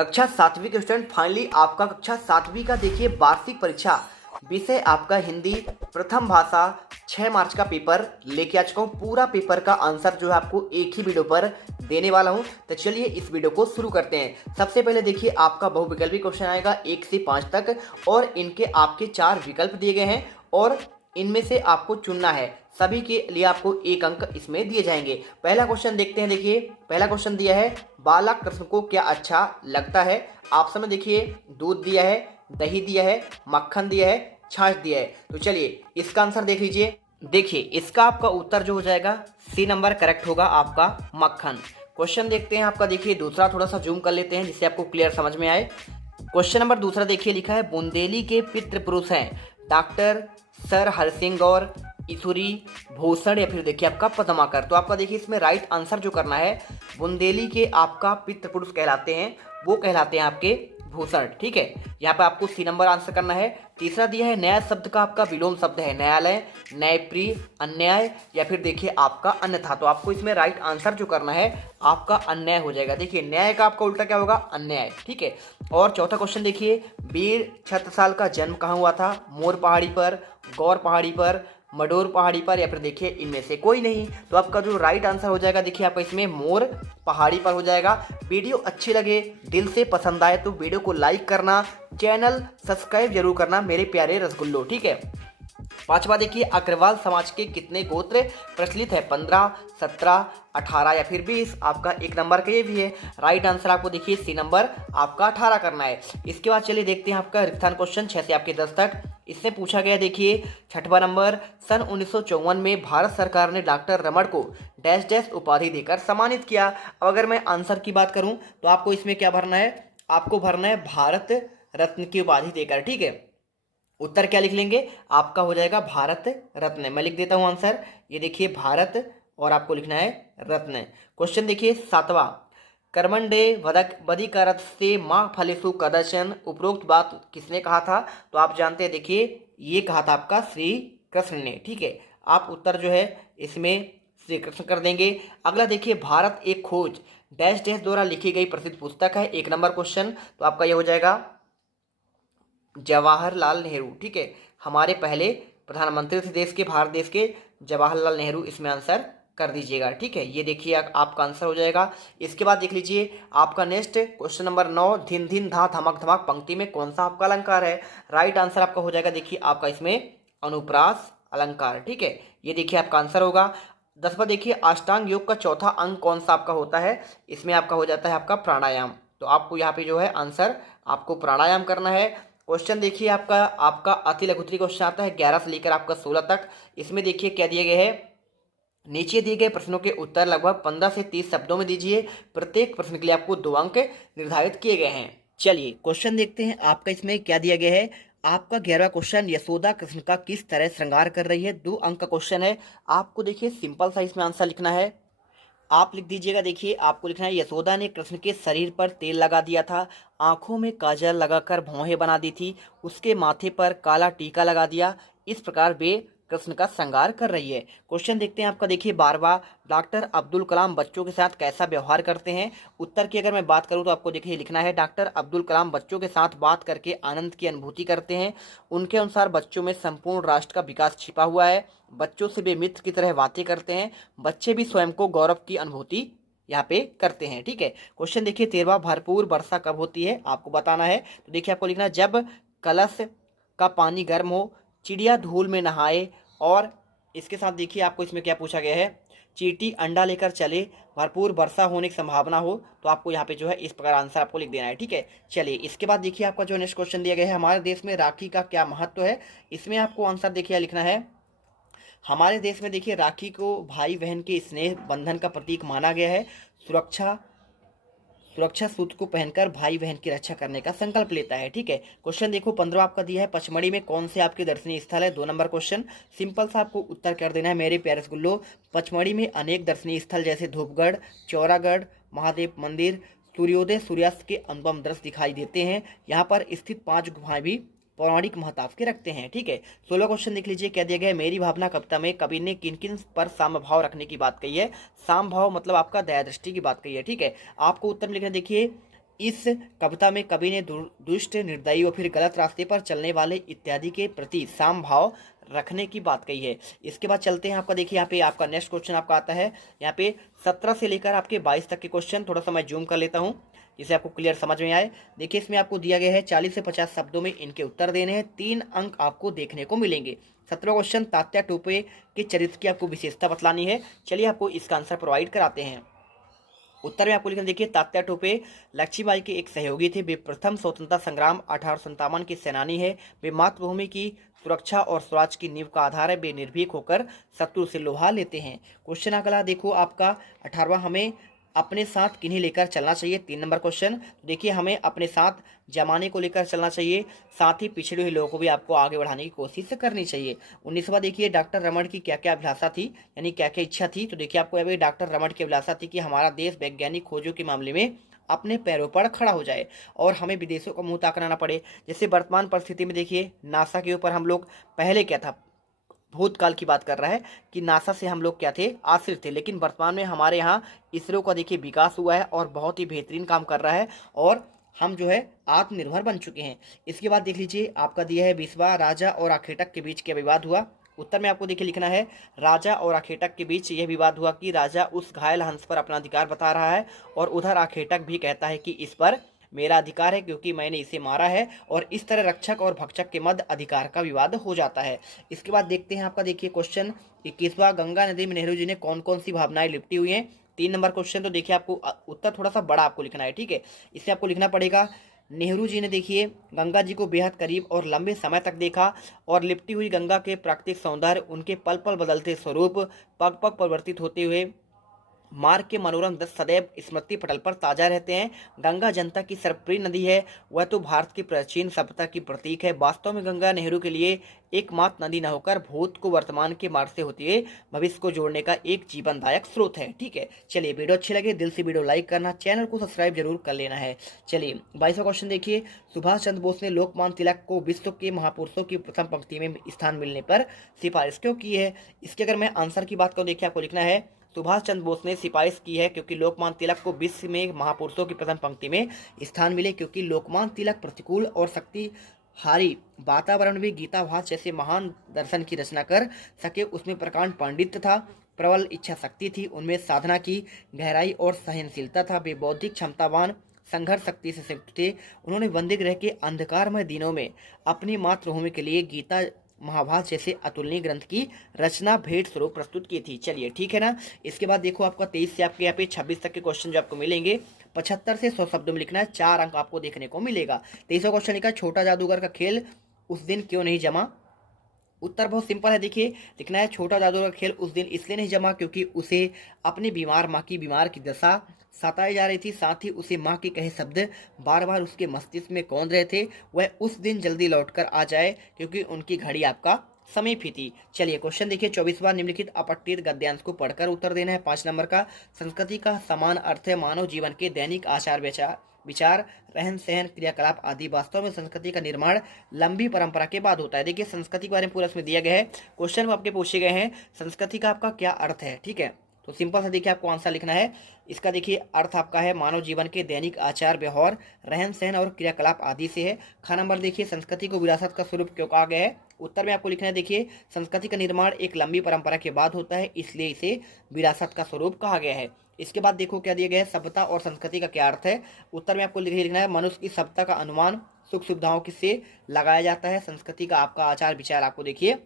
कक्षा सातवीं के स्टूडेंट, फाइनली आपका कक्षा सातवीं का देखिए वार्षिक परीक्षा विषय आपका हिंदी प्रथम भाषा 6 मार्च का पेपर लेके आ चुका हूँ। पूरा पेपर का आंसर जो है आपको एक ही वीडियो पर देने वाला हूँ। तो चलिए इस वीडियो को शुरू करते हैं। सबसे पहले देखिए आपका बहुविकल्पी क्वेश्चन आएगा 1 से 5 तक और इनके आपके 4 विकल्प दिए गए हैं और इनमें से आपको चुनना है। सभी के लिए आपको 1 अंक इसमें दिए जाएंगे। पहला क्वेश्चन देखते हैं। देखिए पहला क्वेश्चन दिया है, बालक कृष्ण को क्या अच्छा लगता है। ऑप्शन में देखिए दूध दिया है, दही दिया है, मक्खन दिया है, छाछ दिया है। तो चलिए इसका आंसर देख लीजिए। देखिए इसका आपका उत्तर जो हो जाएगा सी नंबर करेक्ट होगा, आपका मक्खन। क्वेश्चन देखते हैं आपका। देखिए दूसरा थोड़ा सा जूम कर लेते हैं जिससे आपको क्लियर समझ में आए। क्वेश्चन नंबर दूसरा देखिए लिखा है, बुंदेली के पितृपुरुष हैं डॉक्टर सर हरसिंह गौर, ईश्वरी भूषण या फिर देखिए आपका पद्माकर। तो आपका देखिए इसमें राइट आंसर जो करना है, बुंदेली के आपका पितृपुरुष कहलाते हैं, वो कहलाते हैं आपके भूषण। ठीक है, यहाँ पे आपको सी नंबर आंसर करना है। तीसरा दिया है, न्याय शब्द का आपका विलोम शब्द है न्यायालय, न्यायप्रिय, अन्याय या फिर देखिए आपका अन्यथा। तो आपको इसमें राइट आंसर जो करना है आपका अन्याय हो जाएगा। देखिए न्याय का आपका उल्टा क्या होगा, अन्याय। ठीक है, और चौथा क्वेश्चन देखिए, वीर छत्रसाल का जन्म कहाँ हुआ था। मोर पहाड़ी पर, गौर पहाड़ी पर, मडोर पहाड़ी पर या फिर देखिए इनमें से कोई नहीं। तो आपका जो राइट आंसर हो जाएगा देखिए आपका इसमें मोर पहाड़ी पर हो जाएगा। वीडियो अच्छी लगे, दिल से पसंद आए तो वीडियो को लाइक करना, चैनल सब्सक्राइब जरूर करना मेरे प्यारे रसगुल्लो। ठीक है, पांचवा देखिए, अग्रवाल समाज के कितने गोत्र प्रचलित है। 15, 17, 18 या फिर 20। आपका 1 नंबर का ये भी है। राइट आंसर आपको देखिए सी नंबर आपका 18 करना है। इसके बाद चलिए देखते हैं आपका रिक्तान क्वेश्चन 6 से आपके 10 तक। इससे पूछा गया देखिए छठवां नंबर, सन 1954 में भारत सरकार ने डॉक्टर रमन को डैश डैश उपाधि देकर सम्मानित किया। अब अगर मैं आंसर की बात करूं तो आपको इसमें क्या भरना है, आपको भरना है भारत रत्न की उपाधि देकर। ठीक है, उत्तर क्या लिख लेंगे, आपका हो जाएगा भारत रत्न। मैं लिख देता हूं आंसर, ये देखिए भारत और आपको लिखना है रत्न। क्वेश्चन देखिए सातवां, कर्मंडे वदक बधिकारत से माँ फलेसु कदर्शन, उपरोक्त बात किसने कहा था। तो आप जानते हैं देखिए ये कहा था आपका श्री कृष्ण ने। ठीक है, आप उत्तर जो है इसमें श्री कृष्ण कर देंगे। अगला देखिए, भारत एक खोज डैश डैश द्वारा लिखी गई प्रसिद्ध पुस्तक है। 1 नंबर क्वेश्चन, तो आपका ये हो जाएगा जवाहरलाल नेहरू। ठीक है, हमारे पहले प्रधानमंत्री थे देश के, भारत देश के, जवाहरलाल नेहरू इसमें आंसर कर दीजिएगा। ठीक है, ये देखिए आपका आंसर हो जाएगा। इसके बाद देख लीजिए आपका नेक्स्ट क्वेश्चन नंबर 9, धिन धिन धा धमक धमक पंक्ति में कौन सा आपका अलंकार है। राइट आंसर आपका हो जाएगा देखिए आपका इसमें अनुप्रास अलंकार। ठीक है, ये देखिए आपका आंसर होगा। 10वां देखिए, अष्टांग योग का चौथा अंग कौन सा आपका होता है। इसमें आपका हो जाता है आपका प्राणायाम। तो आपको यहाँ पे जो है आंसर आपको प्राणायाम करना है। क्वेश्चन देखिए आपका अति लघुत्तरी क्वेश्चन आता है 11 से लेकर आपका 16 तक। इसमें देखिए क्या दिए गए हैं, नीचे दिए गए प्रश्नों के उत्तर लगभग 15 से 30 शब्दों में दीजिए। प्रत्येक प्रश्न के लिए आपको 2 अंक निर्धारित किए गए हैं। चलिए क्वेश्चन देखते हैं आपका इसमें क्या दिया गया है। आपका 11वां क्वेश्चन, यशोदा कृष्ण का किस तरह श्रृंगार कर रही है। 2 अंक का क्वेश्चन है। आपको देखिए सिंपल सा इसमें आंसर लिखना है। आप लिख दीजिएगा, देखिए आपको लिखना है, यशोदा ने कृष्ण के शरीर पर तेल लगा दिया था, आंखों में काजल लगाकर भौहें बना दी थी, उसके माथे पर काला टीका लगा दिया। इस प्रकार वे कृष्ण का श्रृंगार कर रही है। क्वेश्चन देखते हैं आपका देखिए 12वां, डॉक्टर अब्दुल कलाम बच्चों के साथ कैसा व्यवहार करते हैं। उत्तर की अगर मैं बात करूं तो आपको देखिए लिखना है, डॉक्टर अब्दुल कलाम बच्चों के साथ बात करके आनंद की अनुभूति करते हैं। उनके अनुसार बच्चों में संपूर्ण राष्ट्र का विकास छिपा हुआ है। बच्चों से वे मित्र की तरह बातें करते हैं। बच्चे भी स्वयं को गौरव की अनुभूति यहाँ पे करते हैं। ठीक है, क्वेश्चन देखिए 13वां, भरपूर वर्षा कब होती है आपको बताना है। तो देखिए आपको लिखना है, जब कलश का पानी गर्म हो, चिड़िया धूल में नहाए, और इसके साथ देखिए आपको इसमें क्या पूछा गया है, चींटी अंडा लेकर चले, भरपूर वर्षा होने की संभावना हो। तो आपको यहाँ पे जो है इस प्रकार आंसर आपको लिख देना है। ठीक है, चलिए इसके बाद देखिए आपका जो नेक्स्ट क्वेश्चन दिया गया है, हमारे देश में राखी का क्या महत्व है। इसमें आपको आंसर देखिए लिखना है, हमारे देश में देखिए राखी को भाई बहन के स्नेह बंधन का प्रतीक माना गया है। सुरक्षा सुरक्षा सूत्र को पहनकर भाई बहन की रक्षा करने का संकल्प लेता है। ठीक है, क्वेश्चन देखो 15 आपका दिया है, पचमढ़ी में कौन से आपके दर्शनीय स्थल है। 2 नंबर क्वेश्चन, सिंपल सा आपको उत्तर कर देना है मेरे प्यारे रसगुल्लो। पचमढ़ी में अनेक दर्शनीय स्थल जैसे धूपगढ़, चौरागढ़, महादेव मंदिर, सूर्योदय सूर्यास्त के अनुपम दृश्य दिखाई देते हैं। यहाँ पर स्थित 5 गुफाएं भी पौराणिक महत्व के रखते हैं। ठीक है, 16 क्वेश्चन देख लीजिए क्या दिया गया है, मेरी भावना कविता में कवि ने किन किन पर साम भाव रखने की बात कही है। साम भाव मतलब आपका दया दृष्टि की बात कही है। ठीक है, आपको उत्तर में लिखना देखिए, इस कविता में कवि ने दुष्ट, निर्दयी व फिर गलत रास्ते पर चलने वाले इत्यादि के प्रति साम भाव रखने की बात कही है। इसके बाद चलते हैं आपका, देखिए यहाँ पे आपका नेक्स्ट क्वेश्चन आपका आता है यहाँ पे 17 से लेकर आपके 22 तक के क्वेश्चन। थोड़ा सा मैं जूम कर लेता हूँ जिससे आपको क्लियर समझ में आए। देखिए इसमें आपको दिया गया है 40 से 50 शब्दों में इनके उत्तर देने हैं। 3 अंक आपको देखने को मिलेंगे। 17वां क्वेश्चन, तात्या टोपे के चरित्र की आपको विशेषता बतलानी है। चलिए आपको इसका आंसर प्रोवाइड कराते हैं। उत्तर में आपको लिखना, देखिए तात्या टोपे लक्ष्मीबाई के एक सहयोगी थे। वे प्रथम स्वतंत्रता संग्राम 1857 के सेनानी है। वे मातृभूमि की सुरक्षा और स्वराज की नींव का आधार है। वे निर्भीक होकर शत्रु से लोहा लेते हैं। क्वेश्चन अगला देखो आपका 18वां, हमें अपने साथ किन्हें लेकर चलना चाहिए। 3 नंबर क्वेश्चन, देखिए हमें अपने साथ जमाने को लेकर चलना चाहिए, साथ ही पिछड़े हुए लोगों को भी आपको आगे बढ़ाने की कोशिश करनी चाहिए। 19वां, देखिए डॉक्टर रमन की क्या क्या अभिलाषा थी, यानी क्या क्या इच्छा थी। तो देखिए आपको अभी डॉक्टर रमन की अभिलाषा थी कि हमारा देश वैज्ञानिक खोजों के मामले में अपने पैरों पर खड़ा हो जाए और हमें विदेशों का मुंह ताकना ना पड़े। जैसे वर्तमान परिस्थिति में देखिए नासा के ऊपर हम लोग पहले क्या था, भूतकाल की बात कर रहा है कि नासा से हम लोग क्या थे, आश्रित थे, लेकिन वर्तमान में हमारे यहाँ इसरो का देखिए विकास हुआ है और बहुत ही बेहतरीन काम कर रहा है और हम जो है आत्मनिर्भर बन चुके हैं। इसके बाद देख लीजिए आपका दिया है 20वां, राजा और आखेटक के बीच क्या विवाद हुआ। उत्तर में आपको देखिए लिखना है, राजा और आखेटक के बीच यह विवाद हुआ कि राजा उस घायल हंस पर अपना अधिकार बता रहा है और उधर आखेटक भी कहता है कि इस पर मेरा अधिकार है क्योंकि मैंने इसे मारा है, और इस तरह रक्षक और भक्षक के मध्य अधिकार का विवाद हो जाता है। इसके बाद देखते हैं आपका, देखिए क्वेश्चन 21वां, गंगा नदी में नेहरू जी ने कौन कौन सी भावनाएं लिपटी हुई हैं। 3 नंबर क्वेश्चन, तो देखिए आपको उत्तर थोड़ा सा बड़ा आपको लिखना है, ठीक है। इससे आपको लिखना पड़ेगा, नेहरू जी ने देखिए गंगा जी को बेहद करीब और लंबे समय तक देखा और लिपटी हुई गंगा के प्राकृतिक सौंदर्य, उनके पल पल बदलते स्वरूप, पग पग परिवर्तित होते हुए मार्ग के मनोरम दृश्य सदैव स्मृति पटल पर ताजा रहते हैं। गंगा जनता की सर्वप्रिय नदी है, वह तो भारत की प्राचीन सभ्यता की प्रतीक है। वास्तव में गंगा नेहरू के लिए एकमात्र नदी न होकर भूत को वर्तमान के मार्ग से होती हुए भविष्य को जोड़ने का एक जीवनदायक स्रोत है, ठीक है। चलिए वीडियो अच्छी लगे दिल से वीडियो लाइक करना, चैनल को सब्सक्राइब जरूर कर लेना है। चलिए 22वां क्वेश्चन देखिए, सुभाष चंद्र बोस ने लोकमान्य तिलक को विश्व के महापुरुषों की प्रथम पंक्ति में स्थान मिलने पर सिफारिश क्यों की है। इसके अगर मैं आंसर की बात करूँ, देखिए आपको लिखना है, सुभाष चंद्र बोस ने सिफारिश की है क्योंकि लोकमान्य तिलक को विश्व में महापुरुषों की प्रथम पंक्ति में स्थान मिले, क्योंकि लोकमान्य तिलक प्रतिकूल और शक्तिहारी वातावरण में गीता भास जैसे महान दर्शन की रचना कर सके। उसमें प्रकांड पांडित्य था, प्रबल इच्छा शक्ति थी, उनमें साधना की गहराई और सहनशीलता था। वे बौद्धिक क्षमतावान, संघर्ष शक्ति से युक्त थे। उन्होंने बंदी गृह के अंधकारमय दिनों में अपनी मातृभूमि के लिए गीता महाभारत जैसे अतुलनीय ग्रंथ की रचना भेंट स्वरूप प्रस्तुत की थी। चलिए ठीक है ना। इसके बाद देखो आपका 23 से आपके यहाँ पे 26 तक के क्वेश्चन जो आपको मिलेंगे 75 से 100 शब्दों में लिखना है, 4 अंक आपको देखने को मिलेगा। 23वां क्वेश्चन लिखा, छोटा जादूगर का खेल उस दिन क्यों नहीं जमा। उत्तर बहुत सिंपल है, देखिए लिखना है, छोटा जादूगर का खेल उस दिन इसलिए नहीं जमा क्योंकि उसे अपनी बीमार माँ की बीमार की दशा सताई जा रही थी, साथ ही उसे माँ के कहे शब्द बार बार उसके मस्तिष्क में कौंध रहे थे। वह उस दिन जल्दी लौटकर आ जाए क्योंकि उनकी घड़ी आपका समीप ही थी। चलिए क्वेश्चन देखिए 24वां, निम्नलिखित अपठित गद्यांश को पढ़कर उत्तर देना है। 5 नंबर का, संस्कृति का समान अर्थ है मानव जीवन के दैनिक आचार विचार, रहन सहन, क्रियाकलाप आदि। वास्तव में संस्कृति का निर्माण लंबी परंपरा के बाद होता है। देखिए संस्कृति के बारे में पूरा इसमें दिया गया है, क्वेश्चन में आपके पूछे गए हैं संस्कृति का आपका क्या अर्थ है, ठीक है। तो सिंपल सा देखिए आपको आंसर लिखना है। इसका देखिए अर्थ आपका है मानव जीवन के दैनिक आचार व्यवहार, रहन सहन और क्रियाकलाप आदि से है। ख नंबर देखिए, संस्कृति को विरासत का स्वरूप क्यों कहा गया है। उत्तर में आपको लिखना है, देखिए संस्कृति का निर्माण एक लंबी परंपरा के बाद होता है, इसलिए इसे विरासत का स्वरूप कहा गया है। इसके बाद देखो क्या दिया गया है, सभ्यता और संस्कृति का क्या अर्थ है। उत्तर में आपको लिखना है, मनुष्य की सभ्यता का अनुमान सुख सुविधाओं से लगाया जाता है। संस्कृति का आपका आचार विचार आपको देखिए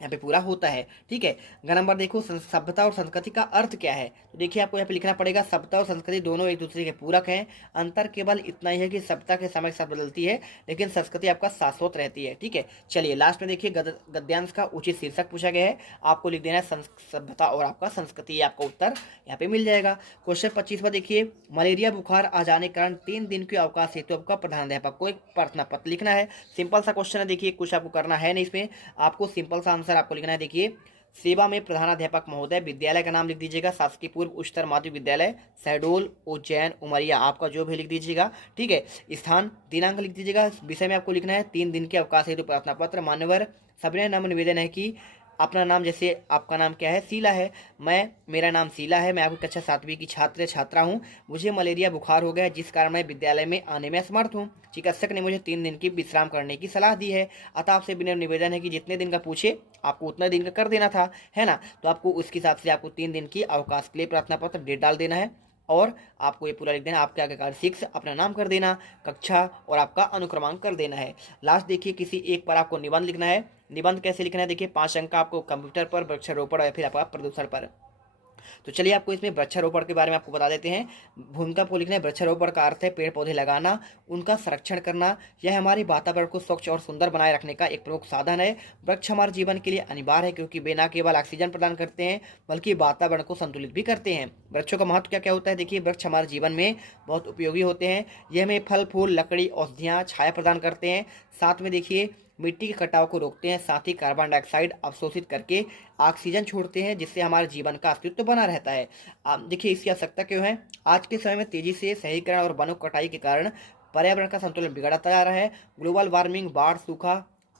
यहाँ पे पूरा होता है, ठीक है। ग नंबर देखो, सभ्यता और संस्कृति का अर्थ क्या है। तो देखिए आपको यहाँ पे लिखना पड़ेगा, सभ्यता और संस्कृति दोनों एक दूसरे के पूरक हैं। अंतर केवल इतना ही है कि सभ्यता के समय के साथ बदलती है लेकिन संस्कृति आपका शाश्वत रहती है, ठीक है। चलिए लास्ट में देखिए गद्यांश का उचित शीर्षक पूछा गया है, आपको लिख देना है सभ्यता और आपका संस्कृति, आपका उत्तर यहाँ पे मिल जाएगा। क्वेश्चन 25वां देखिए, मलेरिया बुखार आ जाने के कारण 3 दिन के अवकाश हेतु आपका प्रधानाध्यापक को एक प्रार्थना पत्र लिखना है। सिंपल सा क्वेश्चन है, देखिए कुछ आपको करना है नहीं, इसमें आपको सिंपल सा आपको लिखना है। देखिए सेवा में प्रधानाध्यापक महोदय, विद्यालय का नाम लिख दीजिएगा शासकीय पूर्व उच्चतर माध्यमिक विद्यालय शहडोल, उज्जैन, उमरिया, आपका जो भी लिख दीजिएगा, ठीक है। स्थान दिनांक लिख दीजिएगा। विषय में आपको लिखना है 3 दिन के अवकाश हेतु प्रार्थना पत्र। मान्यवर सविनय नम्र निवेदन है कि अपना नाम, जैसे आपका नाम क्या है? शीला है। मेरा नाम शीला है, मैं आपकी कक्षा 7वीं की छात्रा हूँ। मुझे मलेरिया बुखार हो गया है, जिस कारण मैं विद्यालय में आने में असमर्थ हूँ। चिकित्सक ने मुझे 3 दिन की विश्राम करने की सलाह दी है। अतः आपसे विनम्र निवेदन है कि जितने दिन का पूछे आपको उतना दिन का कर देना था, है ना? तो आपको उसके हिसाब से आपको 3 दिन की अवकाश के लिए प्रार्थना पत्र डेट डाल देना है और आपको ये पूरा लिख देना, आपके आगे कार्ड 6, अपना नाम कर देना, कक्षा और आपका अनुक्रमांक कर देना है। लास्ट देखिए, किसी एक पर आपको निबंध लिखना है। निबंध कैसे लिखना है? देखिए 5 अंक का आपको कंप्यूटर पर, वृक्षारोपण या फिर आपका प्रदूषण पर। तो चलिए आपको इसमें वृक्षारोपण के बारे में आपको बता देते हैं। भूमिका को लिखना है। वृक्षारोपण का अर्थ है पेड़ पौधे लगाना, उनका संरक्षण करना। यह हमारे वातावरण को स्वच्छ और सुंदर बनाए रखने का एक प्रमुख साधन है। वृक्ष हमारे जीवन के लिए अनिवार्य है, क्योंकि वे न केवल ऑक्सीजन प्रदान करते हैं बल्कि वातावरण को संतुलित भी करते हैं। वृक्षों का महत्व क्या क्या होता है? देखिए वृक्ष हमारे जीवन में बहुत उपयोगी होते हैं। यह हमें फल फूल, लकड़ी, औषधियाँ, छाया प्रदान करते हैं। साथ में देखिए मिट्टी के कटाव को रोकते हैं, साथ ही कार्बन डाइऑक्साइड अवशोषित करके ऑक्सीजन छोड़ते हैं, जिससे हमारे जीवन का अस्तित्व बना रहता है। देखिए इसकी आवश्यकता क्यों है? आज के समय में तेजी से शहरीकरण और वनों कटाई के कारण पर्यावरण का संतुलन बिगड़ता जा रहा है। ग्लोबल वार्मिंग, बाढ़, सूखा,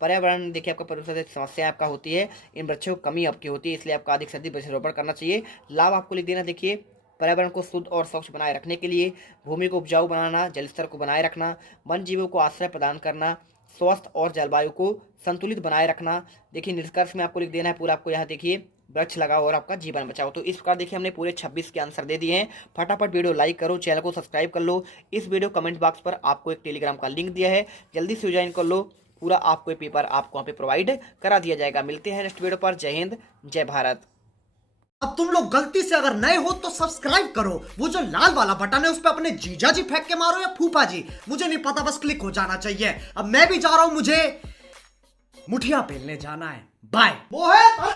पर्यावरण देखिए आपका प्रदूषण से समस्या आपका होती है। इन वृक्षों की कमी आपकी होती है, इसलिए आपका अधिक से अधिक वृक्षारोपण करना चाहिए। लाभ आपको लिख देना। देखिए पर्यावरण को शुद्ध और स्वच्छ बनाए रखने के लिए भूमि को उपजाऊ बनाना, जल स्तर को बनाए रखना, वन जीवों को आश्रय प्रदान करना, स्वास्थ्य और जलवायु को संतुलित बनाए रखना। देखिए निष्कर्ष में आपको लिख देना है पूरा, आपको यहाँ देखिए वृक्ष लगाओ और आपका जीवन बचाओ। तो इस प्रकार देखिए हमने पूरे 26 के आंसर दे दिए हैं। फटाफट वीडियो लाइक करो, चैनल को सब्सक्राइब कर लो। इस वीडियो कमेंट बॉक्स पर आपको एक टेलीग्राम का लिंक दिया है, जल्दी से ज्वाइन कर लो। पूरा आपको ये पेपर आपको वहाँ पे प्रोवाइड करा दिया जाएगा। मिलते हैं नेक्स्ट वीडियो पर। जय हिंद, जय भारत। अब तुम लोग गलती से अगर नए हो तो सब्सक्राइब करो, वो जो लाल वाला बटन है उस पर अपने जीजा जी फेंक के मारो या फूफा जी, मुझे नहीं पता, बस क्लिक हो जाना चाहिए। अब मैं भी जा रहा हूं, मुझे मुठिया पेलने जाना है। बाय। वो है